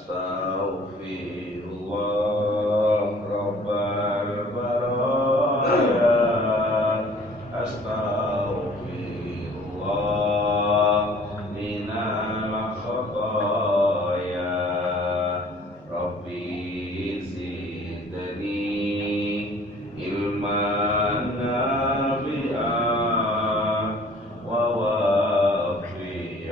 Astaghfirullah Rabbal baraya. Astaghfirullah minal khataya. Rabbi zidni ilman nafi'an wa wafiqni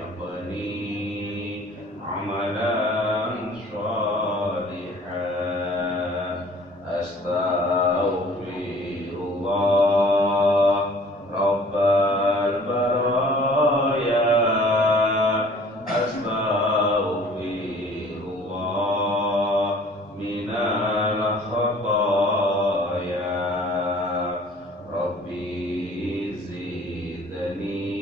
amalan sholihan. Astaghfirullah Rabbal baraya. Astaghfirullah minal khataya. Rabbi zidni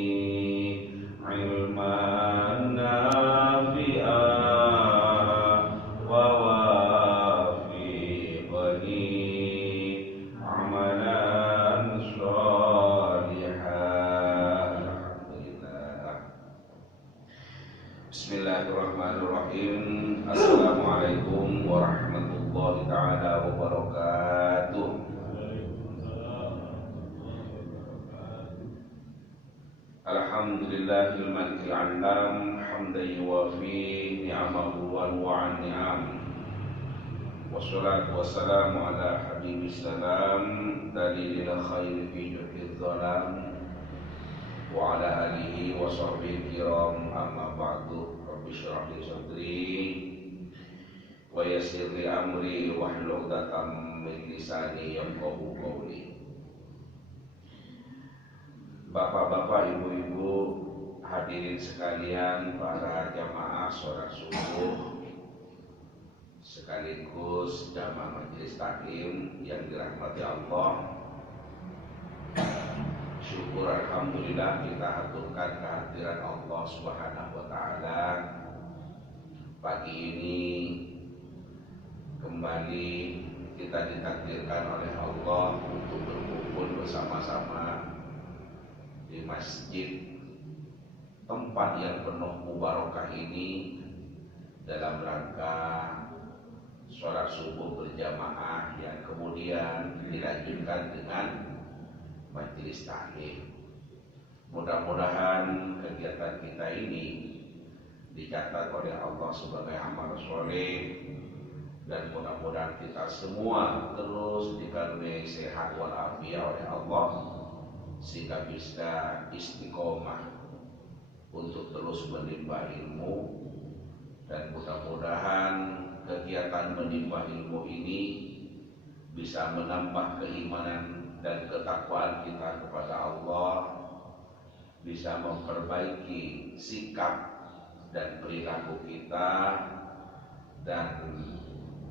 ilman nafi'an wa wafiqni amalan sholihan. Alhamdulillah. Bismillahirrahmanirrahim. Assalamualaikum warahmatullahi ta'ala wabarakatuh. Alhamdulillahil malikil alam hamdan yuwafi ni'amahu wa nu'an ni'am. Wassalatu wassalamu ala habibis salam dalilil khairi fi juhid zalam wa ala alihi wa sahbihi kiram amma ba'du. Rabbi shrah li sadri wa yassir li amri wahlul 'uqdatam min lisani yafqahu qawli. Bapak-bapak, ibu-ibu, hadirin sekalian, para jamaah sholat subuh sekaligus jamaah majelis taklim yang dirahmati Allah. Syukur alhamdulillah kita haturkan kehadiran Allah Subhanahu wa taala. Pagi ini kembali kita ditakdirkan oleh Allah untuk berkumpul bersama-sama di masjid, tempat yang penuh mubarakah ini, dalam rangka sholat subuh berjamaah yang kemudian dilanjutkan dengan majelis taklim. Mudah-mudahan kegiatan kita ini dicatat oleh Allah sebagai amal soleh, dan mudah-mudahan kita semua terus dikaruniai sehat walafiat oleh Allah sehingga bisa istiqomah untuk terus menimba ilmu, dan mudah-mudahan kegiatan menimba ilmu ini bisa menambah keimanan dan ketakwaan kita kepada Allah, bisa memperbaiki sikap dan perilaku kita, dan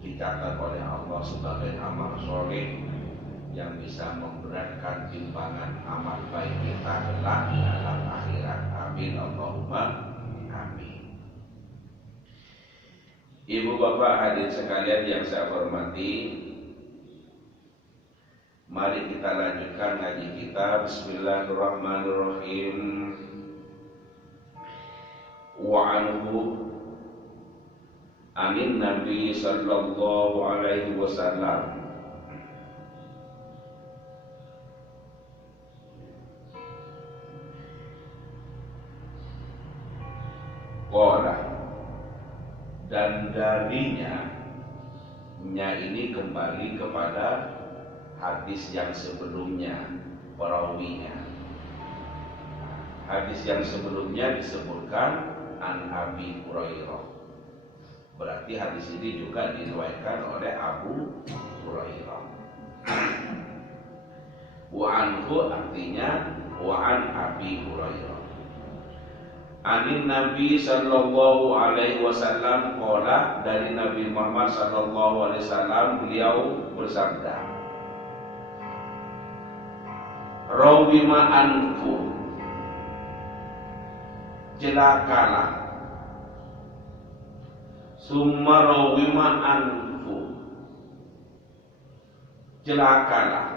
dicatat oleh Allah sebagai amal soleh yang bisa memberatkan timbangan amal baik kita kelak dalam akhirat. Amin Allahumma amin. Ibu bapak hadirin sekalian yang saya hormati, mari kita lanjutkan ngaji kita. Bismillahirrahmanirrahim. Wa anhu anin Nabi sallallahu alaihi wasallam qala, dan darinya ini kembali kepada hadis yang sebelumnya, perawinya. Hadis yang sebelumnya disebutkan an Abi Hurairah, berarti hadis ini juga diriwayatkan oleh Abu Hurairah. Wa anhu artinya wa an Abi Hurairah. Anin Nabi sallallahu alaihi wasallam qala, dari Nabi Muhammad sallallahu alaihi wasallam beliau bersabda, rawima anfu, celakalah, summa rawima anfu, celakalah,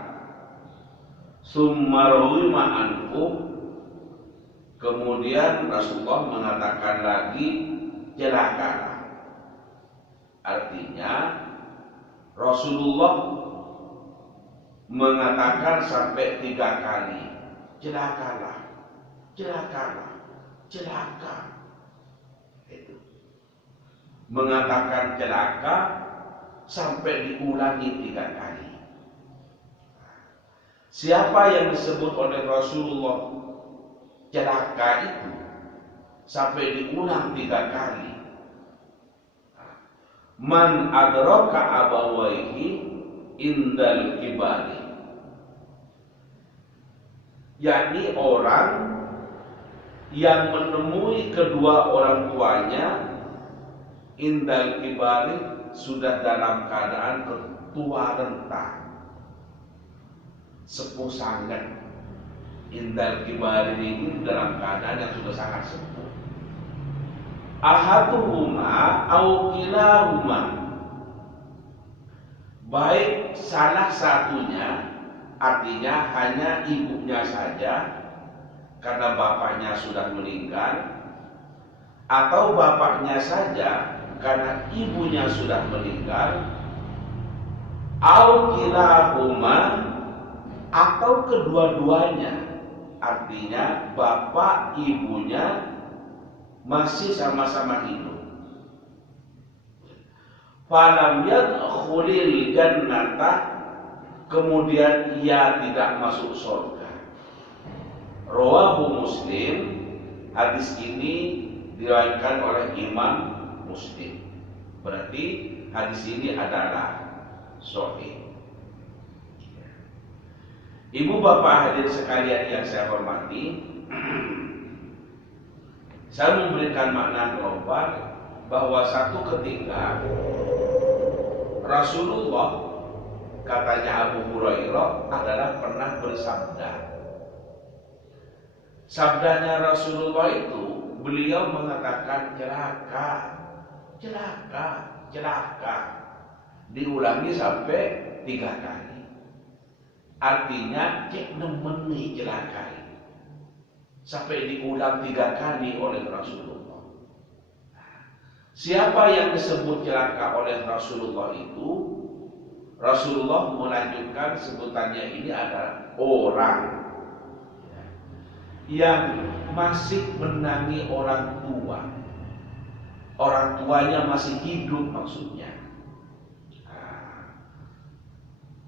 summa rawima anfu. Kemudian Rasulullah mengatakan lagi celakalah. Rasulullah mengatakan sampai 3 kali, celakalah, celakalah, celaka. Itu. Mengatakan celaka sampai diulangi 3 kali. Siapa yang disebut oleh Rasulullah celaka itu sampai diulang 3 kali, man adraka abawaihi indal kibari, yakni orang yang menemui kedua orang tuanya indal kibari, sudah dalam keadaan tua renta, sepuh sangat. Indal kibari ini dalam keadaan yang sudah sangat sepuh. Ahaduhuma au kilahuma, baik salah satunya, artinya hanya ibunya saja karena bapaknya sudah meninggal, atau bapaknya saja karena ibunya sudah meninggal, au kilahuma, atau kedua-duanya, artinya bapak ibunya masih sama-sama hidup. Falam yadkhulil jannata, kemudian ia tidak masuk surga. Rawahu Muslim, hadis ini diriwayatkan oleh Imam Muslim. Berarti hadis ini adalah sahih. Ibu bapak hadirin sekalian yang saya hormati, saya memberikan makna global bahwa satu ketika Rasulullah, katanya Abu Hurairah, adalah pernah bersabda. Sabdanya Rasulullah itu, beliau mengatakan celaka, celaka, celaka, diulangi sampai 3 kali. Artinya cek nemeni celaka, sampai diulang 3 kali oleh Rasulullah. Siapa yang disebut celaka oleh Rasulullah itu? Rasulullah melanjutkan sebutannya ini adalah orang yang masih menangi orang tua. Orang tuanya masih hidup maksudnya.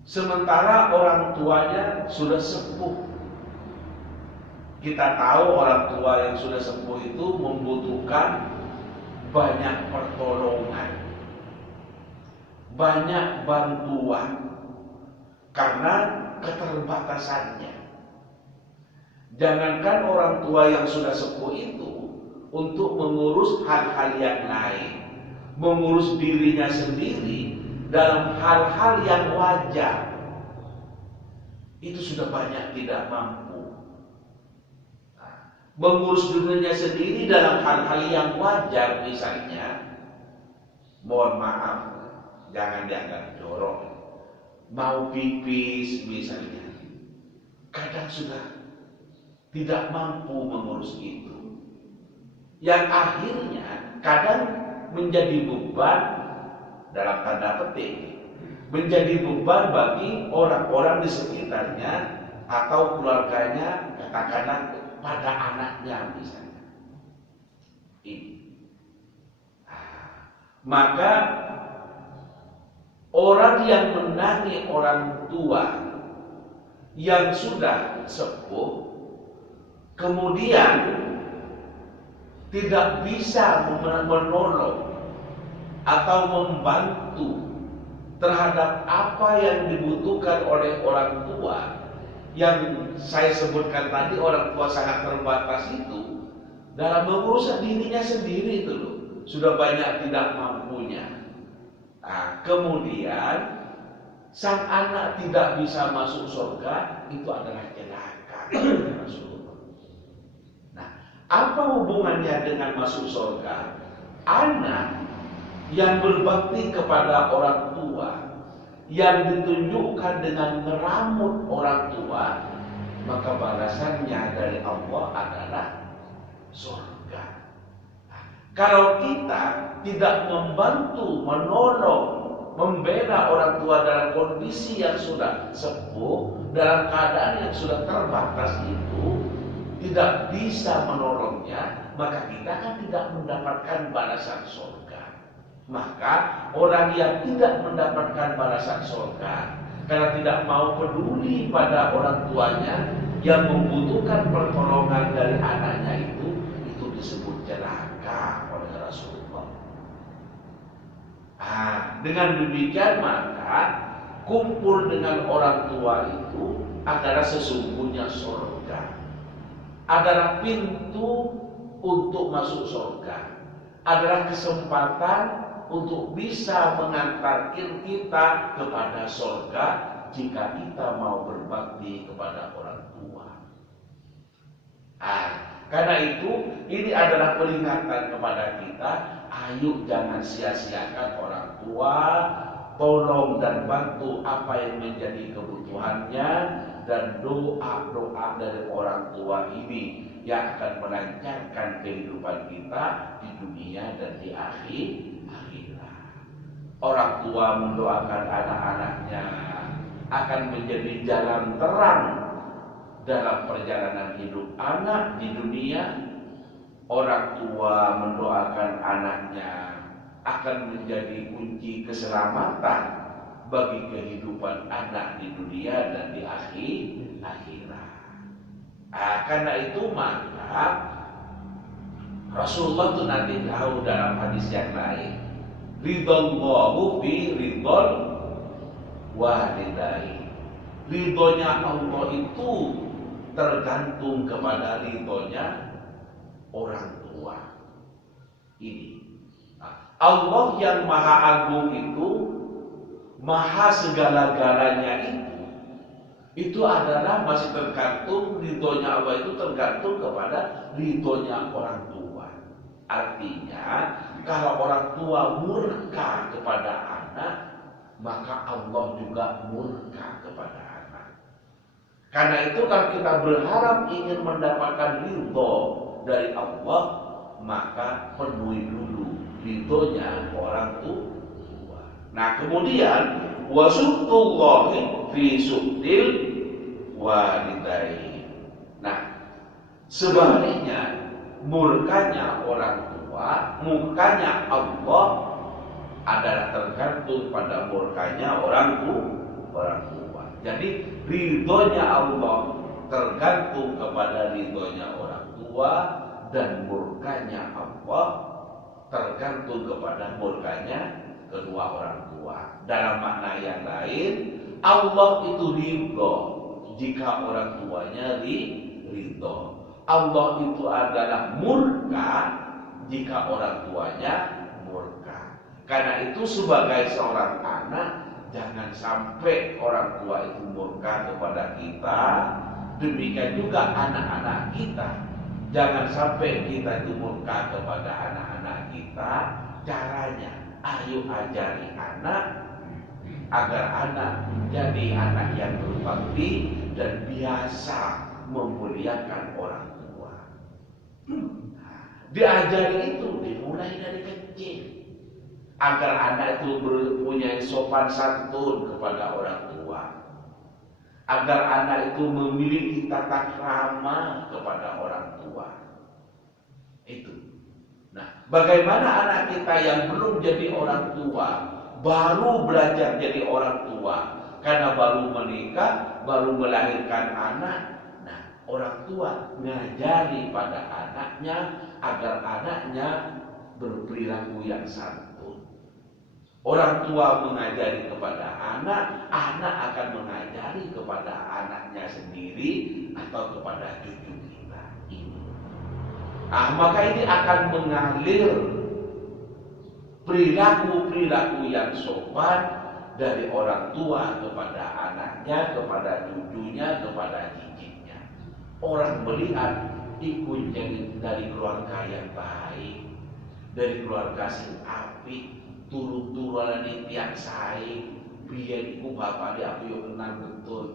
Sementara orang tuanya sudah sepuh. Kita tahu orang tua yang sudah sepuh itu membutuhkan banyak pertolongan, banyak bantuan karena keterbatasannya. Jangankan orang tua yang sudah sepuh itu untuk mengurus hal-hal yang lain, mengurus dirinya sendiri dalam hal-hal yang wajar, itu sudah banyak tidak mampu. Mengurus dirinya sendiri dalam hal-hal yang wajar, misalnya, mohon maaf, jangan dianggap jorok, mau pipis misalnya, kadang sudah tidak mampu mengurus itu, yang akhirnya kadang menjadi beban, dalam tanda petik, menjadi beban bagi orang-orang di sekitarnya atau keluarganya, katakanlah pada anaknya misalnya. Ini. Maka orang yang menangi orang tua yang sudah sepuh kemudian tidak bisa menolong atau membantu terhadap apa yang dibutuhkan oleh orang tua, yang saya sebutkan tadi, orang tua sangat terbatas itu dalam mengurus dirinya sendiri itu loh, sudah banyak tidak mampunya. Nah, kemudian sang anak tidak bisa masuk surga, itu adalah celaka. Nah, apa hubungannya dengan masuk surga? Anak yang berbakti kepada orang tua, yang ditunjukkan dengan meramut orang tua, maka balasannya dari Allah adalah surga. Kalau kita tidak membantu, menolong membela orang tua dalam kondisi yang sudah sepuh, dalam keadaan yang sudah terbatas itu, tidak bisa menolongnya, maka kita kan tidak mendapatkan balasan surga. Maka orang yang tidak mendapatkan balasan surga karena tidak mau peduli pada orang tuanya yang membutuhkan pertolongan dari anaknya itu disebut celaka oleh Rasulullah. Dengan demikian maka kumpul dengan orang tua itu adalah sesungguhnya surga, adalah pintu untuk masuk surga, adalah kesempatan untuk bisa mengantarkan kita kepada surga jika kita mau berbakti kepada orang tua. Karena itu ini adalah peringatan kepada kita, ayo jangan sia-siakan orang tua, tolong dan bantu apa yang menjadi kebutuhannya, dan doa-doa dari orang tua ini yang akan melancarkan kehidupan kita di dunia dan di akhirat. Orang tua mendoakan anak-anaknya akan menjadi jalan terang dalam perjalanan hidup anak di dunia. Orang tua mendoakan anaknya akan menjadi kunci keselamatan bagi kehidupan anak di dunia dan di akhirat. Karena itu maka Rasulullah itu nanti tahu dalam hadis yang lain, ridallahu fi ridal walidayni. Ridhonya Allah itu tergantung kepada ridhonya orang tua. Ini Allah yang maha agung itu, maha segala-galanya itu adalah masih tergantung ridhonya Allah, itu tergantung kepada ridhonya orang tua. Artinya kalau orang tua murka kepada anak, maka Allah juga murka kepada anak. Karena itu kalau kita berharap ingin mendapatkan ridho dari Allah, maka penuhi dulu ridhonya orang tua. Nah kemudian wasuktullahi fi suktil walidayni. Nah sebaliknya, murkanya orang tua, murkanya Allah adalah tergantung pada murkanya orang tua. Jadi ridhonya Allah tergantung kepada ridhonya orang tua, dan murkanya Allah tergantung kepada murkanya kedua orang tua. Dalam makna yang lain, Allah itu ridho jika orang tuanya ridho. Allah itu adalah murka jika orang tuanya murka. Karena itu sebagai seorang anak, jangan sampai orang tua itu murka kepada kita. Demikian juga anak-anak kita, jangan sampai kita itu murka kepada anak-anak kita. Caranya, ayo ajari anak agar anak menjadi anak yang berbakti dan biasa memuliakan orang tua. Diajari itu dimulai dari kecil, agar anak itu mempunyai sopan santun kepada orang tua, agar anak itu memiliki tata krama kepada orang tua. Itu. Nah, bagaimana anak kita yang belum jadi orang tua, baru belajar jadi orang tua, karena baru menikah, baru melahirkan anak. Nah, orang tua ngajari pada anaknya agar anaknya berperilaku yang santun. Orang tua mengajari kepada anak, anak akan mengajari kepada anaknya sendiri atau kepada cucu kita. Maka ini akan mengalir perilaku-perilaku yang sopan dari orang tua kepada anaknya, kepada cucunya, kepada cicitnya. Orang melihat ikut jadi dari keluarga yang baik, dari keluarga sing apik, turun-turunan tiang saing, biyen iku bapak dia aku yo kenal betul,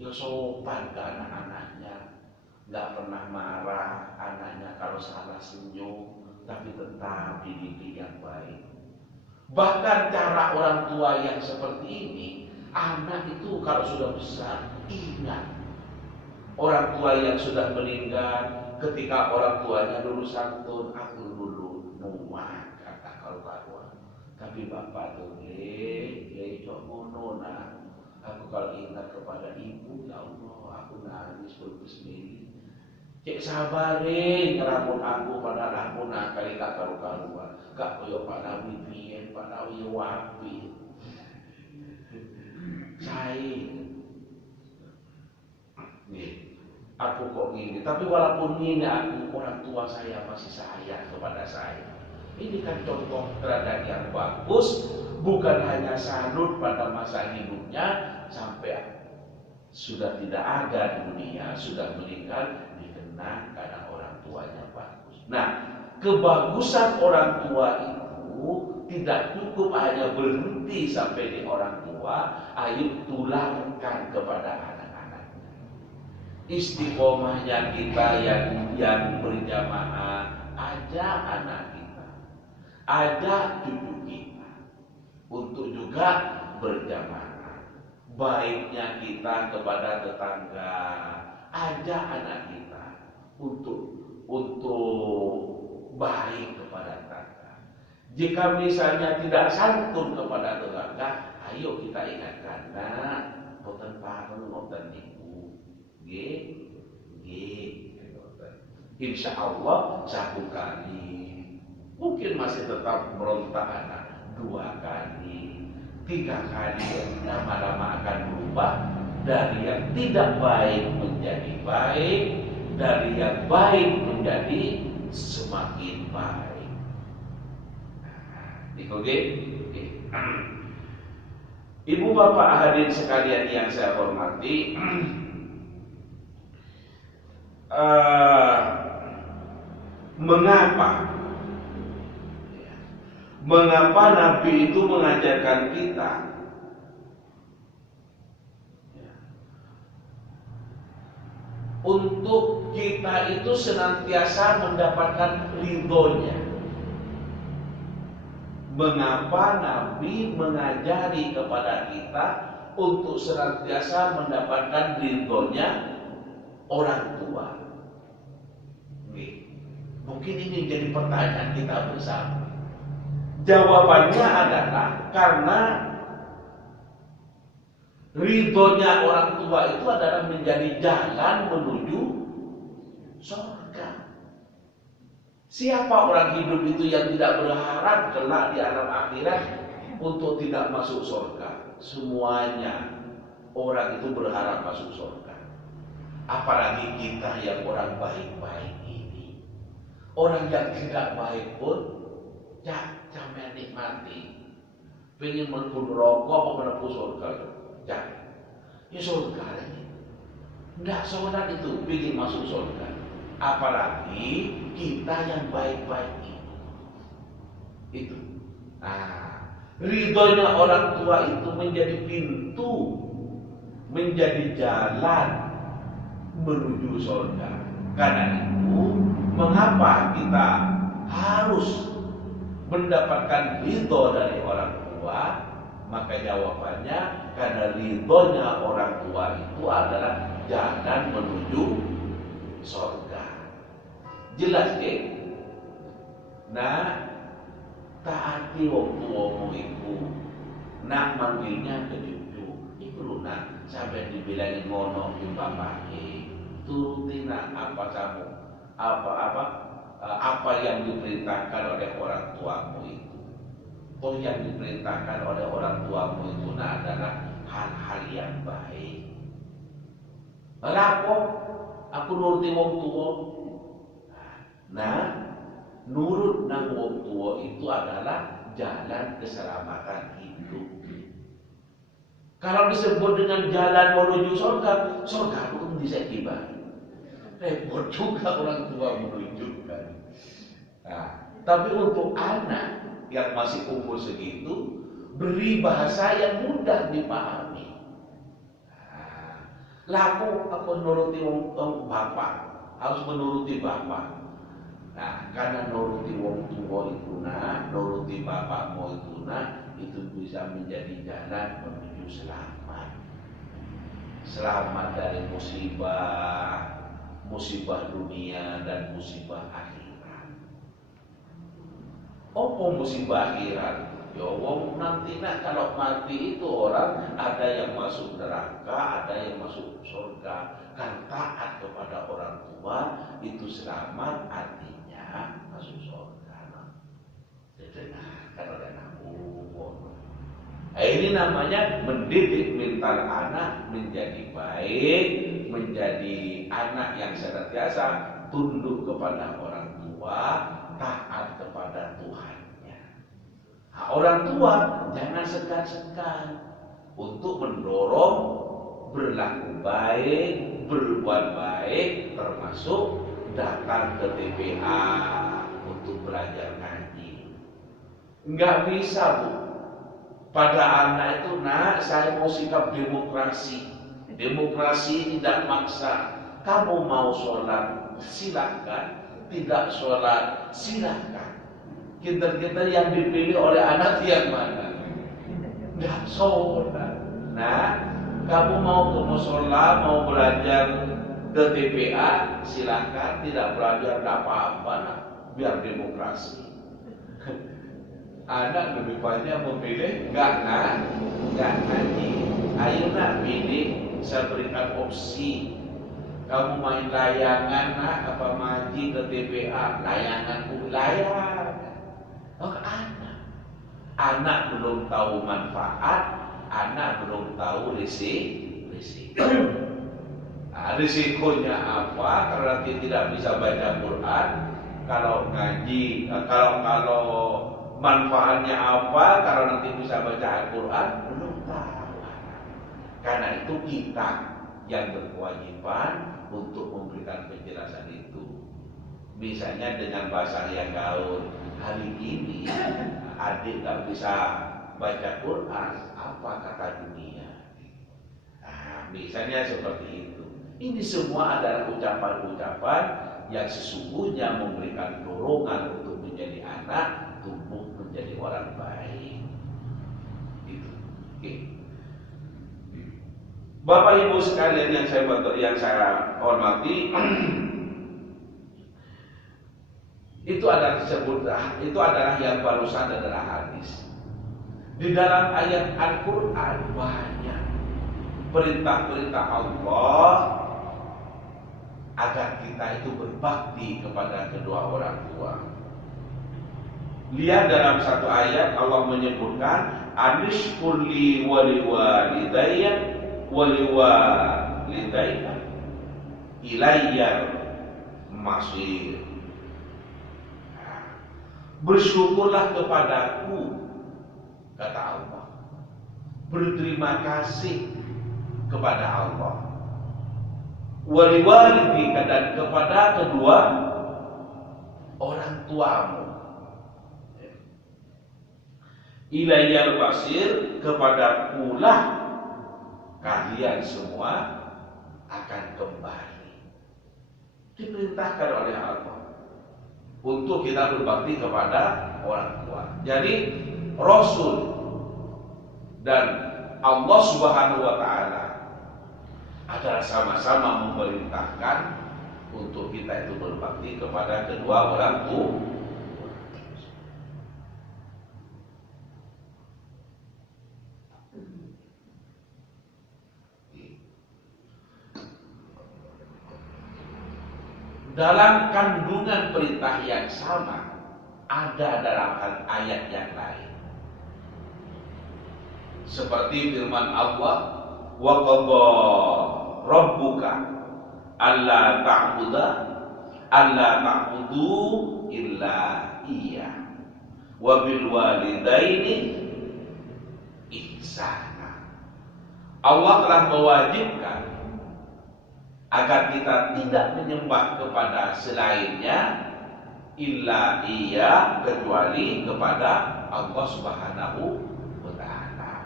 yo sopan ke anak-anaknya, nggak pernah marah anaknya kalau salah senyum, tapi tetap dididik yang baik. Bahkan cara orang tua yang seperti ini, anak itu kalau sudah besar ingat orang tua yang sudah meninggal. Ketika orang tuanya dulu santun, aku dulu nuwah kata karuan. Tapi bapak tuh ngono nah. Aku kalau ingat kepada ibu, ya Allah, aku nangis bersendiri. Cek sabarin ngeramun aku pada aku nakali tak karuan. Gak koyo Pak Nabi piyen, Pak Nabi wapi. Saya nih, aku kok gini. Tapi walaupun ini aku, orang tua saya masih sayang kepada saya. Ini kan contoh teladan yang bagus, bukan hanya sanut pada masa hidupnya sampai sudah tidak ada di dunia, sudah meninggal, dikenang karena orang tuanya bagus. Nah, kebagusan orang tua itu tidak cukup hanya berhenti sampai di orang tua, ayo tularkan kepada anak-anaknya. Istiqomahnya kita yang berjamaah, ajak anak kita, ajak cucu kita untuk juga berjamaah. Baiknya kita kepada tetangga, ajak anak kita untuk baik kepada tetangga. Jika misalnya tidak santun kepada tetangga, ayo kita ingatkan, nah, boten pareng ngoten niku. Insya Allah satu kali, mungkin masih tetap merontak anak 2 kali, 3 kali, lama-lama akan berubah dari yang tidak baik menjadi baik, dari yang baik menjadi semakin baik. Ibu bapak hadirin sekalian yang saya hormati, mengapa Nabi itu mengajarkan kita untuk kita itu senantiasa mendapatkan ridhonya? Mengapa Nabi mengajari kepada kita untuk senantiasa mendapatkan ridhonya orang tua? Mungkin ini jadi pertanyaan kita bersama. Jawabannya adalah karena ridhonya orang tua itu adalah menjadi jalan menuju surga. Siapa orang hidup itu yang tidak berharap kelak di alam akhirat untuk tidak masuk surga? Semuanya orang itu berharap masuk surga. Apalagi kita yang orang baik-baik ini. Orang yang tidak baik pun jangan nikmati. Pengen menepu rokok atau menepu surga? Jangan. Ya surga lagi. Tidak sholat itu pengen masuk surga. Apalagi kita yang baik-baik ini. Itu. Nah, ridhonya orang tua itu menjadi pintu, menjadi jalan menuju surga. Karena itu, mengapa kita harus mendapatkan ridho dari orang tua? Maka jawabannya, karena ridhonya orang tua itu adalah jalan menuju surga. Jelas ke? Nah, taati wong tuamu itu, nak manggilnya ke cucu, itu lu nak sampai dibilangin ngono di bapake, turutin apa kamu, apa yang diperintahkan oleh orang tuamu itu. Oh, yang diperintahkan oleh orang tuamu itu adalah hal-hal yang baik. Lalu aku nuruti wong tua. Nah, nurut nang wong tua itu adalah jalan keselamatan hidup. Kalau disebut dengan jalan menuju surga, surga pun bisa tiba. Repot juga orang tua menunjukkan. Nah, tapi untuk anak yang masih umur segitu, beri bahasa yang mudah dipahami. Nah, laku aku menuruti bapak, harus menuruti bapak. Nah, karena nuruti wong tua itu nuruti bapakmu itu bisa menjadi jalan menuju selamat. Selamat dari musibah dunia dan musibah akhirat. Apa musibah akhirat? Ya wong nanti kalau mati itu orang ada yang masuk neraka, ada yang masuk surga. Kan taat kepada orang tua itu selamat, artinya masuk surga. Didengarkan oleh anak umum. Ini namanya mendidik mental anak menjadi baik, menjadi anak yang senantiasa tunduk kepada orang tua, taat kepada Tuhannya. Nah, orang tua jangan segan-segan untuk mendorong berlaku baik, berbuat baik, termasuk datang ke TPA untuk belajar ngaji. Enggak bisa, Bu. Pada anak itu, saya mau sikap demokrasi. Demokrasi tidak maksa. Kamu mau sholat, silakan. Tidak sholat, silakan. Kita yang dipilih oleh anak yang mana? Tidak sholat. Kamu mau ke musola, mau belajar ke TPA, silakan. Tidak belajar, tidak apa-apa. Biar demokrasi. Anak lebih banyak memilih enggak ngaji. Ayo pilih, saya berikan opsi. Kamu main layangan apa ngaji ke TPA, layangan. Oh, anak belum tahu manfaat, anak belum tahu risiko. Risikonya apa? Karena dia tidak bisa baca Quran. Kalau ngaji, kalau manfaatnya apa? Karena nanti bisa baca Al-Quran, belum tahu. Karena itu kita yang berkewajiban untuk memberikan penjelasan itu. Misalnya dengan bahasa yang gaul, hari ini adik tak bisa baca Quran, apa kata dunia? Misalnya seperti itu. Ini semua adalah ucapan-ucapan yang sesungguhnya memberikan dorongan untuk menjadi anak tumbuh menjadi orang baik. Itu. Okay. Bapak Ibu sekalian yang saya hormati, itu adalah yang barusan adalah hadis. Di dalam ayat Al-Quran banyak perintah-perintah Allah agar kita itu berbakti kepada kedua orang tua. Lihat dalam satu ayat Allah menyebutkan anishkurli waliwalidayya ilayyal masir. Bersyukurlah kepadaku, kata Allah. Berterima kasih kepada Allah. Waliwalidika, dan kepada kedua orang tuamu. Ilayyal masir, kepadakulah kalian semua akan kembali. Diperintahkan oleh Allah untuk kita berbakti kepada orang tua. Jadi Rasul dan Allah Subhanahu wa Ta'ala adalah sama-sama memerintahkan untuk kita itu berbakti kepada kedua orang tua. Dalam kandungan perintah yang sama ada dalam ayat yang lain. Seperti firman Allah, wa qadha rabbuka alla ta'budu illa iyyah wa bil walidaini ihsana. Allah telah mewajibkan agar kita tidak menyembah kepada selainnya illa iya, kecuali kepada Allah Subhanahu wa Ta'ala.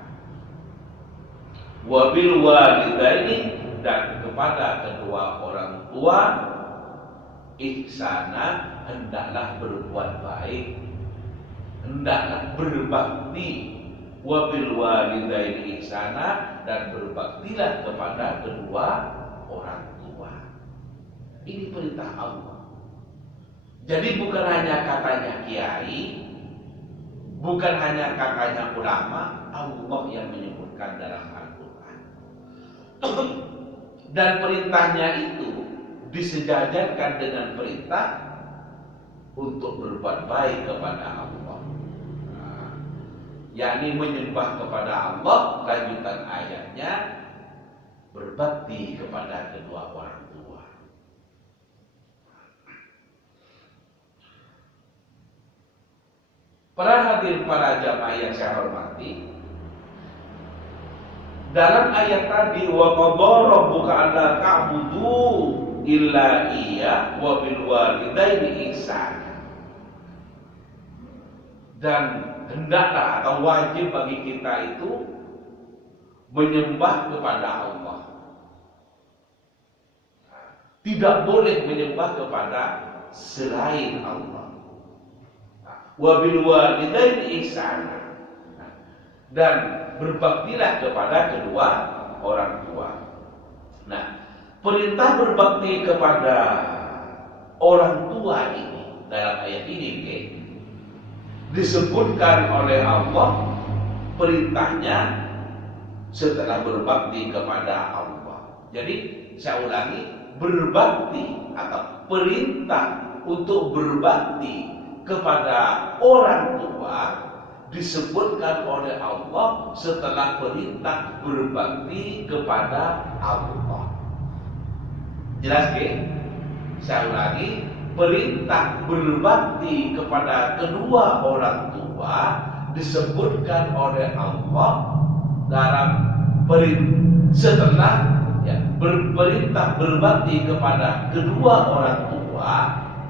Wabil walidaini, dan kepada kedua orang tua ihsana, hendaklah berbuat baik, hendaklah berbakti, wa bil walidaini ihsana, dan berbaktilah kepada kedua orang tua. Ini perintah Allah. Jadi bukan hanya katanya kiai, bukan hanya katanya ulama, Allah yang menyebutkan dalam Al-Quran. Dan perintahnya itu disejajarkan dengan perintah untuk berbuat baik kepada Allah. Yakni menyembah kepada Allah, lanjutan ayatnya berbakti kepada kedua orang tua. Para hadirin, para jamaah yang saya hormati, dalam ayat tadi wa qadara rabbuka alla ta'budu illa iya wa bil walidaini ihsana, dan hendaklah atau wajib bagi kita itu menyembah kepada Allah. Tidak boleh menyembah kepada selain Allah. Wa bil walidaini ihsana, dan berbaktilah kepada kedua orang tua. Nah, perintah berbakti kepada orang tua ini dalam ayat ini disebutkan oleh Allah perintahnya setelah berbakti kepada Allah. Jadi saya ulangi, berbakti atau perintah untuk berbakti kepada orang tua disebutkan oleh Allah setelah perintah berbakti kepada Allah. Jelas ke? Saya ulangi, perintah berbakti kepada kedua orang tua disebutkan oleh Allah dalam setelah perintah berbakti kepada kedua orang tua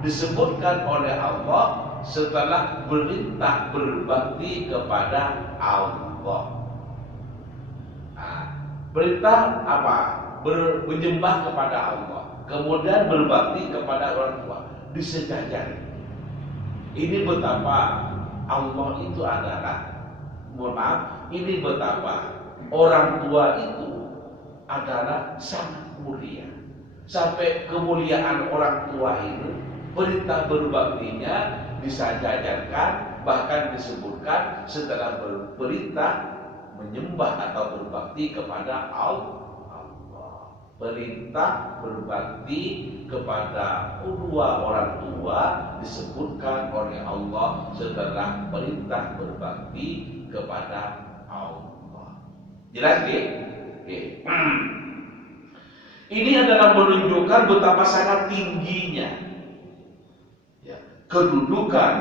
disebutkan oleh Allah setelah perintah berbakti kepada Allah. Perintah apa? Menyembah kepada Allah, kemudian berbakti kepada orang tua, disejajar. Ini betapa Allah itu adalah, mohon maaf, ini betapa orang tua itu adalah sangat mulia. Sampai kemuliaan orang tua ini, perintah berbaktinya disejajarkan, bahkan disebutkan setelah perintah menyembah atau berbakti kepada Allah. Perintah berbakti kepada kedua orang tua disebutkan oleh Allah setelah perintah berbakti kepada Allah. Jelas ya? Ini adalah menunjukkan betapa sangat tingginya kedudukan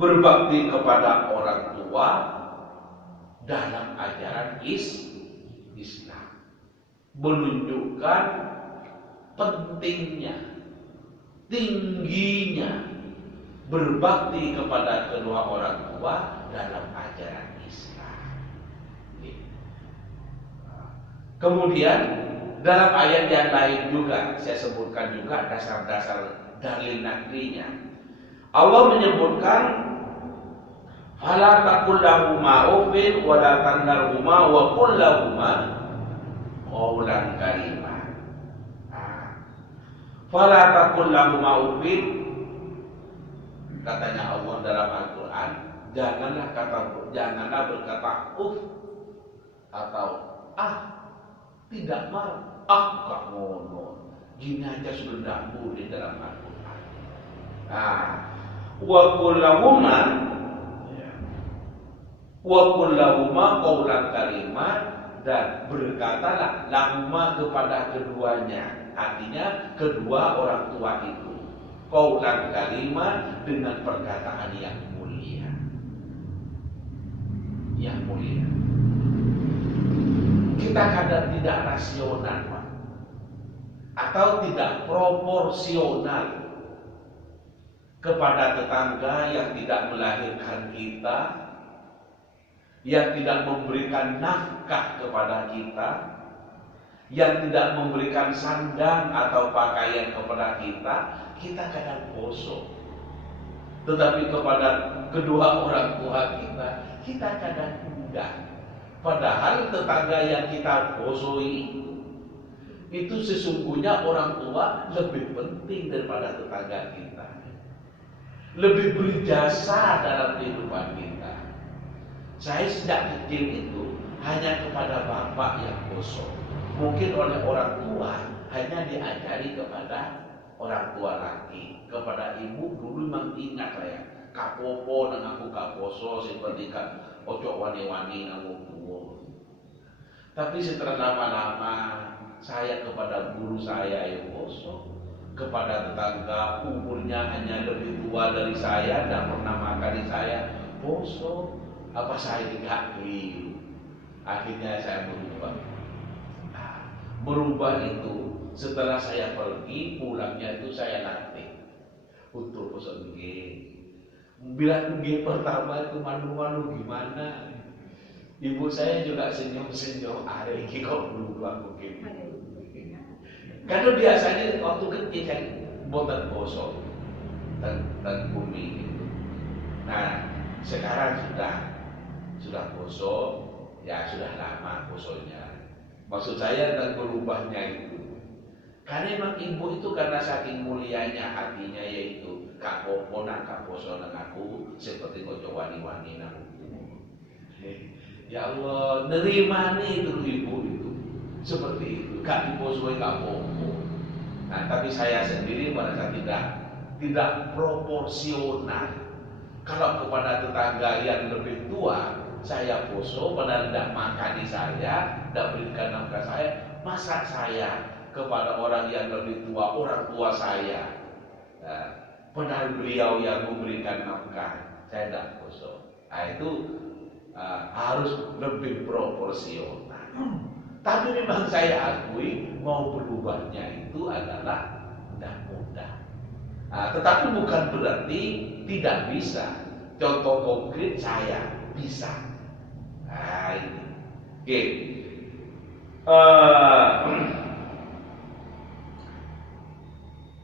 berbakti kepada orang tua dalam ajaran Islam. Menunjukkan pentingnya, tingginya berbakti kepada kedua orang tua dalam ajaran Islam. Kemudian dalam ayat yang lain juga saya sebutkan juga dasar-dasar dalil naklinya. Allah menyebutkan fala taqul lahuma uffin wa la tanharhuma wa qul lahuma qawlan karimah. Fala taqul lahuma uffin, katanya Allah dalam Al-Qur'an, janganlah berkata atau tidak mau, gak ngono. Gini aja sudah tidak boleh dalam Al-Quran. Wa kullahuma qawlan karimah, dan berkatalah lahuma kepada keduanya, artinya kedua orang tua itu, qawlan karimah, dengan perkataan yang mulia. Yang mulia. Kita kadang tidak rasional, Pak, atau tidak proporsional kepada tetangga yang tidak melahirkan kita, yang tidak memberikan nafkah kepada kita, yang tidak memberikan sandang atau pakaian kepada kita, kita kadang poso. Tetapi kepada kedua orang tua kita, kita kadang enggak. Padahal tetangga yang kita posoi itu sesungguhnya orang tua lebih penting daripada tetangga kita. Lebih berjasa dalam kehidupan kita. Saya sejak kecil itu hanya kepada bapak yang kosong. Mungkin oleh orang tua hanya diajari kepada orang tua laki. Kepada ibu dulu memang ingat saya. Kapopo nang aku kaposo seperti kan ojo wani-wani nang tua. Tapi setelah lama-lama saya kepada guru saya yang kosong, kepada tetangga umurnya hanya lebih tua dari saya, tidak pernah makan saya, kosong. Apa saya tidak keliru? Akhirnya saya berubah. Berubah itu setelah saya pergi, pulangnya itu saya latih untuk kosong G. Bilang G pertama itu malu-malu gimana? Ibu saya juga senyum-senyum, hari ini kok berubah mungkin. Karena biasanya waktu kecil kan botan kosong dan bumi gitu. Nah sekarang sudah kosong, ya sudah lama kosongnya. Maksud saya dan berubahnya itu. Karena memang ibu itu karena saking mulianya hatinya, yaitu kak popo nang kak poso nang aku seperti kocok wani-wani nang ya Allah, nerimani itu ibu itu seperti itu, kak diposoi kak popo. Nah tapi saya sendiri merasa tidak proporsional. Kalau kepada tetangga yang lebih tua saya poso, padahal tidak makani saya, tidak berikan nafkah saya, masa saya kepada orang yang lebih tua, orang tua saya, padahal beliau yang memberikan nafkah, saya tidak poso. Nah itu harus lebih proporsional. Tapi memang saya akui mau berubahnya itu adalah tidak mudah. Tetapi bukan berarti tidak bisa. Contoh konkret saya bisa. Ini. Oke.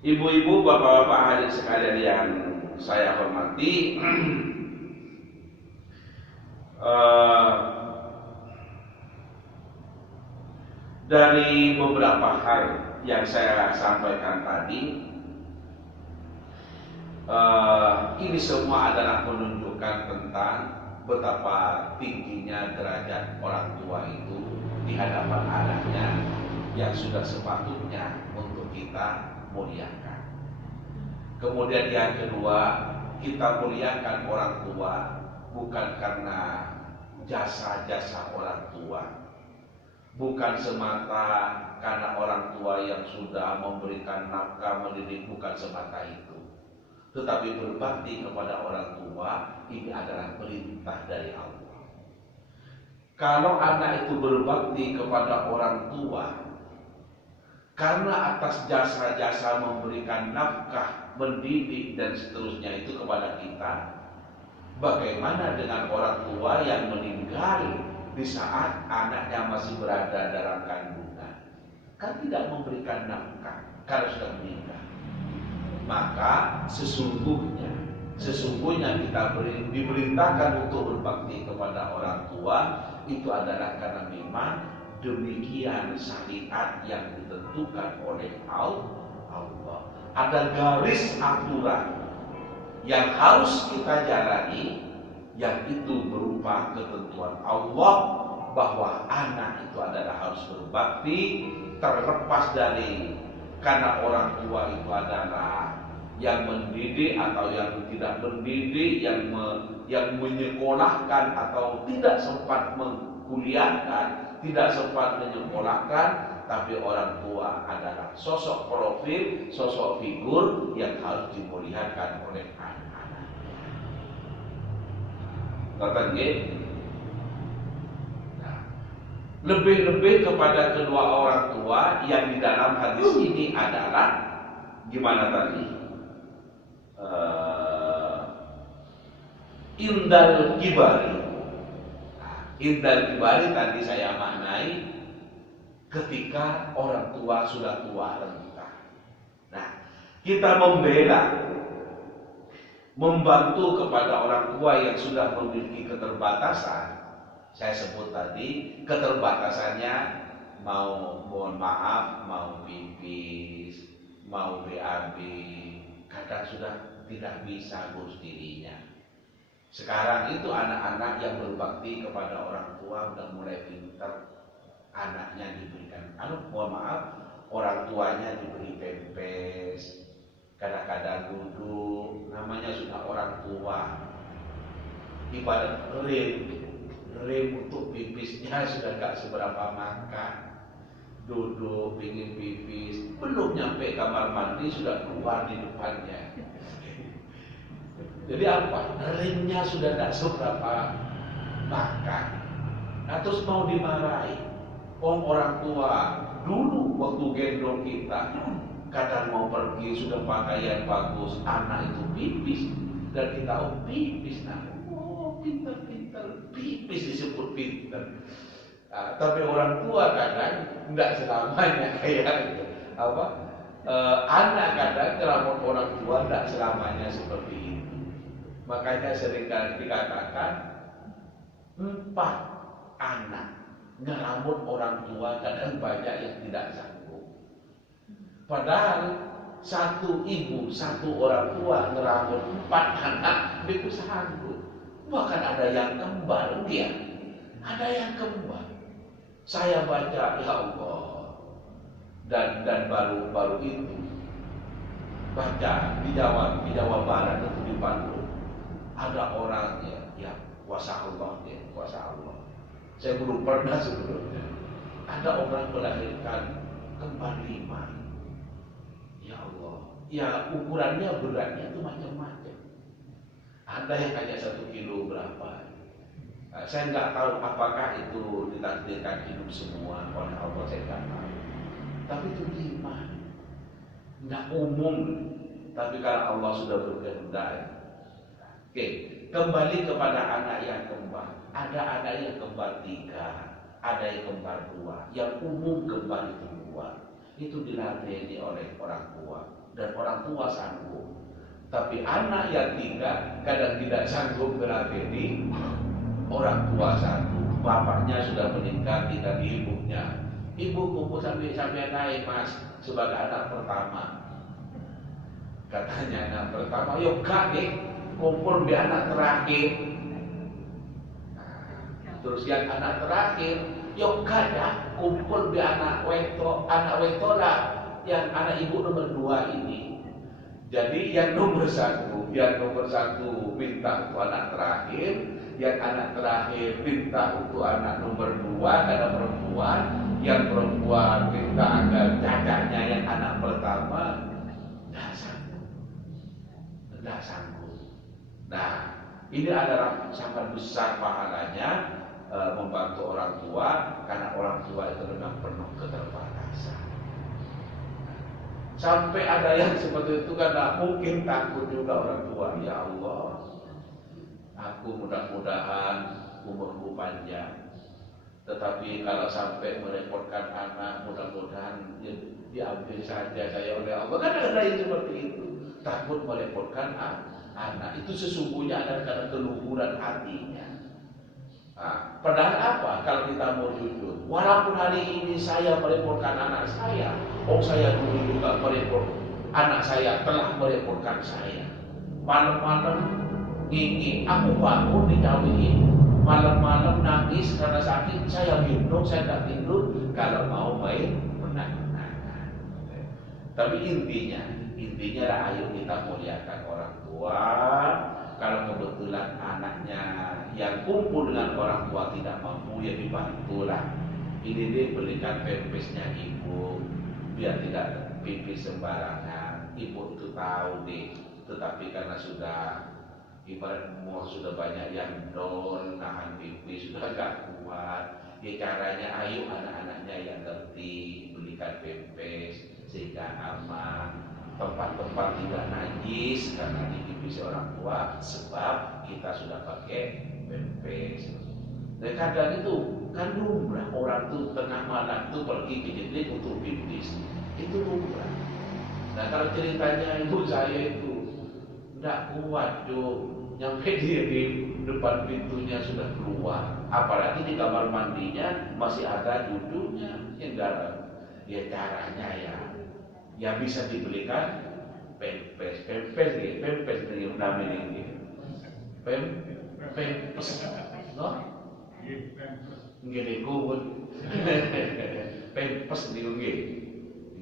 Ibu-ibu, bapak-bapak hadirin sekalian yang saya hormati, dari beberapa hal yang saya sampaikan tadi, ini semua adalah menunjukkan tentang betapa tingginya derajat orang tua itu di hadapan anaknya yang sudah sepatutnya untuk kita muliakan. Kemudian yang kedua, kita muliakan orang tua bukan karena jasa-jasa orang tua, bukan semata karena orang tua yang sudah memberikan nafkah mendidik, bukan semata itu. Tetapi berbakti kepada orang tua ini adalah perintah dari Allah. Kalau anak itu berbakti kepada orang tua karena atas jasa-jasa memberikan nafkah, mendidik dan seterusnya itu kepada kita, bagaimana dengan orang tua yang meninggal di saat anaknya masih berada dalam kandungan? Kan tidak memberikan nafkah karena sudah meninggal. Maka sesungguhnya kita diperintahkan untuk berbakti kepada orang tua itu adalah karena memang demikian syariat yang ditentukan oleh Allah. Ada garis aturan yang harus kita jalani, yang itu berupa ketentuan Allah bahwa anak itu adalah harus berbakti, terlepas dari karena orang tua itu adalah yang mendidik atau yang tidak mendidik, yang menyekolahkan atau tidak sempat mengkuliahkan, tidak sempat menyekolahkan, tapi orang tua adalah sosok profil, sosok figur yang harus dimuliakan oleh anak-anak. Katanya, lebih-lebih kepada kedua orang tua yang di dalam hadis ini adalah gimana tadi? Indal kibari. Indal kibari tadi saya maknai ketika orang tua sudah tua renta. Nah, kita membela, membantu kepada orang tua yang sudah memiliki keterbatasan. Saya sebut tadi keterbatasannya mau mohon maaf, mau pipis, mau BAB, kadang sudah tidak bisa ngurus dirinya. Sekarang itu anak-anak yang berbakti kepada orang tua udah mulai pintar. Anaknya diberikan, mohon maaf, orang tuanya diberi pempes, kadang-kadang duduk, namanya sudah orang tua. Ibarat rem untuk pipisnya sudah gak seberapa makan. Duduk, ingin pipis, belum nyampe kamar mandi sudah keluar di depannya. Jadi apa? Remnya sudah gak seberapa makan. Nah, terus mau dimarahi. Orang tua dulu waktu gendong kita, kadang mau pergi sudah pakaian bagus, anak itu pipis dan kita pipis. Nah, pintar-pintar pipis disebut pintar. Nah, tapi orang tua kadang tidak selamanya kayak apa? Anak kadang ngelamun orang tua tidak selamanya seperti itu. Makanya seringkali dikatakan 4 anak ngelamun orang tua kadang banyak yang tidak sanggup. Padahal 1 ibu, 1 orang tua ngelamun 4 anak itu sanggup. Bahkan ada yang kembar dia, ada yang kembar. Saya baca, ya Allah, dan baru itu baca di Jawa Barat itu di Bandung ada orangnya, ya kuasa Allah, ya kuasa Allah. Saya belum pernah sebelumnya. Ada orang melahirkan kembar 5. Ya Allah. Ya ukurannya beratnya itu macam-macam. Ada yang hanya 1 kilo berapa. Saya nggak tahu apakah itu ditakdirkan hidup semua oleh Allah, saya nggak tahu. Tapi itu 5. Nggak umum. Tapi kalau Allah sudah berkehendak. Oke, kembali kepada anak yang kembar. Ada anak yang kembar 3, ada yang kembar 2. Yang umum kembar itu 2. Itu diladeni oleh orang tua dan orang tua sanggup. Tapi anak yang 3 kadang tidak sanggup diladeni, orang tua sanggup. Bapaknya sudah meninggal, tinggal di ibunya. Ibu kumpul sampai naik mas sebagai anak pertama. Katanya anak pertama, yuk kak kumpul di anak terakhir. Terus yang anak terakhir, yuk kada kumpul di anak weto lah, yang anak ibu nomor 2 ini. Jadi yang nomor 1 minta untuk anak terakhir, yang anak terakhir minta untuk anak nomor 2 karena perempuan, yang perempuan minta agar cacahnya yang anak pertama. Tidak sanggup. Nah, ini adalah sangat besar pahalanya. Membantu orang tua, karena orang tua itu memang penuh keterbatasan. Sampai ada yang seperti itu karena mungkin takut juga orang tua. Ya Allah, aku mudah-mudahan umurku panjang. Tetapi kalau sampai merepotkan anak, mudah-mudahan diambil saja saya oleh Allah. Kan ada yang seperti itu, takut merepotkan anak. Itu sesungguhnya adalah karena keluhuran hatinya. Nah, padahal apa? Kalau kita mau jujur, walaupun hari ini saya merepotkan anak saya, saya dulu juga anak saya telah merepotkan saya. Malam-malam gigi, aku bangun dijauhin. Malam-malam nangis karena sakit, saya minum, saya tak tidur. Kalau mau main, menang-menangan. Tapi intinya lah, ayo kita muliakan orang tua. Kalau kebetulan anaknya yang kumpul dengan orang tua tidak mampu, ya dibantulah. Ini dia belikan pempesnya ibu, biar tidak pipis sembarangan. Ibu itu tahu deh, tetapi karena sudah ibarat umur sudah banyak yang down, nahan pipis sudah gak kuat. Ya caranya ayo anak-anaknya yang ngerti, belikan pempes sehingga aman. Tempat-tempat tidak najis karena dipipis orang tua, sebab kita sudah pakai pempes. Dan kadang itu kan lumrah orang tuh tengah malam tuh pergi ke jelik untuk pipis. Itu lumrah. Nah kalau ceritanya ibu saya itu tidak kuat nyampe dia di depan pintunya sudah keluar. Apalagi di kamar mandinya masih ada duduknya yang dalam. Ya caranya ya bisa dibelikan pempes yang namanya ini. Pempes, no? Nggih niku pempes niku nggih.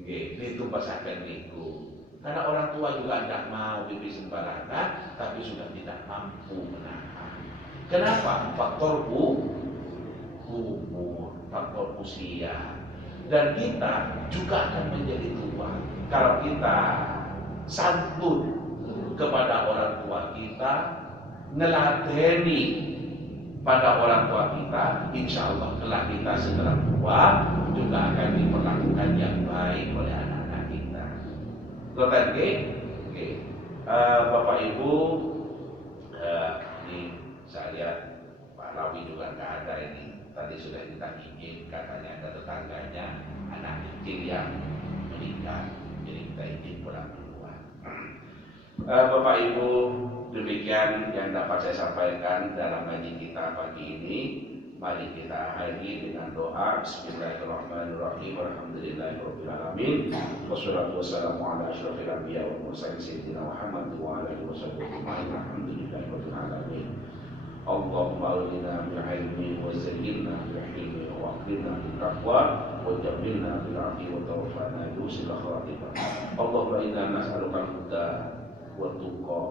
Nggih, ditumpasaken niku. Karena orang tua juga tidak mau pipis sembarangan, tapi sudah tidak mampu menahan. Kenapa? Faktor umur, faktor usia. Dan kita juga akan menjadi tua. Kalau kita santun kepada orang tua kita, ngeladeni pada orang tua kita, insya Allah kelak kita setelah tua juga akan diperlakukan yang baik oleh anak-anak kita. Loten nggih. Bapak Ibu, ini saya lihat Pak Lawi juga nggak ada ini. Tadi sudah kita izin, katanya ada tetangganya anak kecil yang meninggal, jadi kita izin pulang duluan. Bapak Ibu, demikian yang dapat saya sampaikan dalam ngaji kita pagi ini. Mari kita akhiri dengan doa. Bismillahirrahmanirrahim. Alhamdulillahirabbil alamin. Wassalatu wassalamu ala asyrofil anbiya wal mursalin sayyidina Muhammad wa ala alihi wasallam. Alhamdulillahirabbil alamin. Allahumma aghna bil ilmi wa zayyinna bil hilmi wa aqbilna bil taqwa wa jamilna bil afi wa tawaffana bi husnil khatimah. Allahumma inna nas'aluka al-huda wa tuqa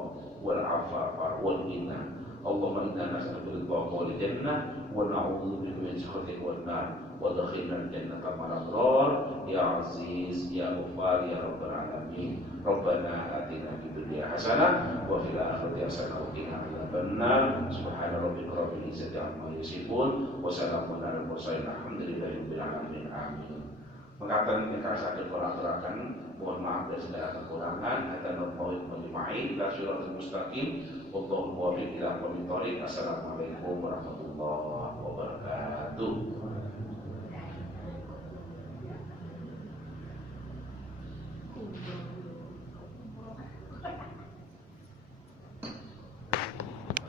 wal afafa wal ghina. Allahumma inna nas'aluka ridhaka wal jannah wa na'udzu bika min sakhatika wan nar wa adkhilna al-jannata ma'al abrar ya aziz ya ghaffar ya rabbal alamin. Rabbana atina fid dunya hasanah wa fil akhirati hasanah wa qina adzabannar. Subhana rabbika rabbil izzati amma yasifun wa salamun alal mursalin alhamdulillahirabbil alamin. Amin. Mengatakan ingkang saged kula aturaken mohon maaf dari segala kekurangan. Hadanal taufiq wal hidayah ila siratal mustaqim. Wallahu muwaffiq ila aqwamit thoriq. Assalamualaikum warahmatullahi